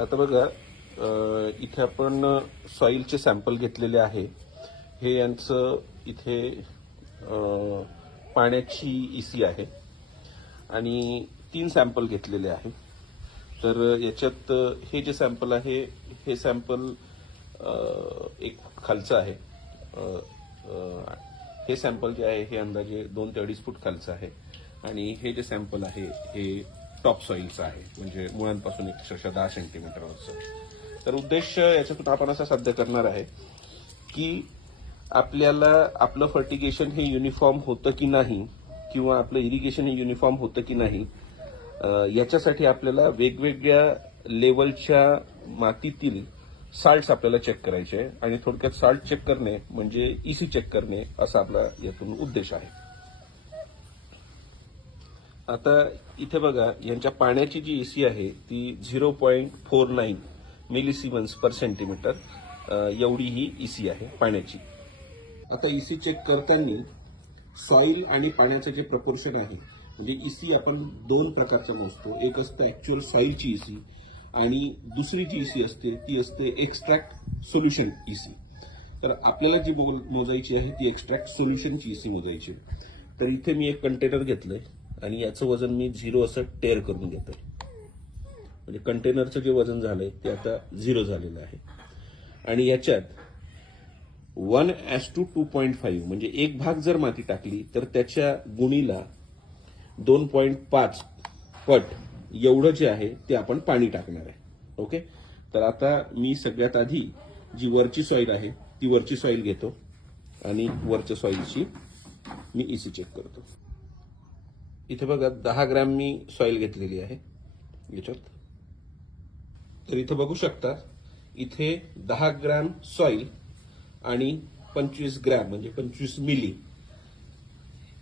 आता बघा इथे आपण सॉइलचे सॅम्पल घेतलेले आहे. हे यांचं इथे पाण्याची ईसी आहे आणि 3 सॅम्पल घेतलेले आहे. तर याच्यात हे जे सॅम्पल आहे हे सॅम्पल एक खालचं आहे. हे सॅम्पल जे आहे हे अंदाजे 2 ते 2.5 फूट खालचं आहे आणि हे जे सॅम्पल आहे हे टॉप सॉइलचं आहे, म्हणजे मुळांपासून अक्षरशः 10 सेंटीमीटरवरचं. तर उद्देश याच्यातून आपण असा साध्य करणार आहे की आपल्याला आपलं फर्टिगेशन हे युनिफॉर्म होतं की नाही किंवा आपलं इरिगेशन हे युनिफॉर्म होतं की नाही, याच्यासाठी आपल्याला वेगवेगळ्या लेवलच्या मातीतील साल्ट्स आपल्याला चेक करायचे आहे आणि थोडक्यात साल्ट चेक करणे म्हणजे ईसी चेक करणे असा आपला यातून उद्देश आहे. आता इथे बघा यांच्या पाण्याची जी ईसी आहे ती 0.49 मिलीसिमन्स पर सेंटीमीटर एवढी ही ईसी आहे पाण्याची. आता ईसी चेक करताना सॉइल आणि पाण्याचं जे प्रपोर्शन आहे, म्हणजे ईसी आपण 2 प्रकारचं मोजतो. एक असतं ऍक्च्युअल सॉइलची ईसी आणि दुसरी जी ईसी असते ती असते एक्स्ट्रॅक्ट सोल्युशन ईसी. तर आपल्याला जी मोजायची आहे ती एक्स्ट्रॅक्ट सोल्युशनची ईसी मोजायची. तर इथे मी एक कंटेनर घेतलंय आणि याचं वजन मी 0 असं टेअर करून घेतोय. म्हणजे कंटेनरचं जे वजन झालंय ते आता 0 झालेलं आहे आणि याच्यात 1:2.5 म्हणजे 1 भाग जर माती टाकली तर त्याच्या गुणीला 2.5 पट एवढं जे आहे ते आपण पाणी टाकणार आहे. ओके, तर आता मी सगळ्यात आधी जी वरची सॉइल आहे ती वरची सॉइल घेतो आणि वरच्या सॉइलची मी ईसी चेक करतो. इथे बघा 10 ग्रॅम मी सॉइल घेतलेली आहे याच्यात. तर इथे बघू शकता इथे 10 ग्रॅम सॉइल आणि 25 ग्रॅम म्हणजे 25 मिली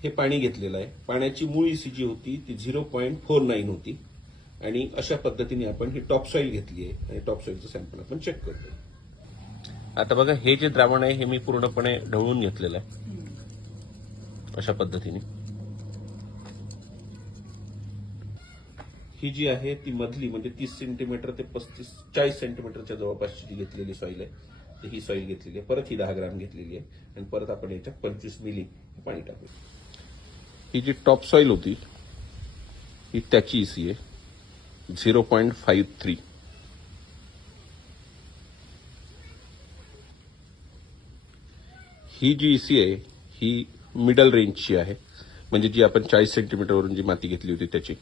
हे पाणी घेतलेलं आहे. पाण्याची मूळ ईसी जी होती ती 0.49 होती आणि अशा पद्धतीने आपण ही टॉप सॉइल घेतली आहे आणि टॉप सॉइलचं सॅम्पल आपण चेक करतो. आता बघा हे जे द्रावण आहे हे मी पूर्णपणे ढवळून घेतलेलं आहे अशा पद्धतीने. ही जी आहे ती मधली म्हणजे 30 सेंटीमीटर ते 40 सेंटीमीटरच्या जवळपासची जी घेतलेली सॉइल आहे तर ही सॉइल घेतलेली आहे. परत ही 10 ग्रॅम घेतलेली आहे आणि परत आपण याच्यात 25 मिली पाणी टाकू. ही जी टॉप सॉइल होती ही त्याची ईसी आहे 0.53. ही जी ईसी आहे ही मिडल रेंजची आहे, म्हणजे जी आपण 40 सेंटीमीटरवरून जी माती घेतली होती त्याची.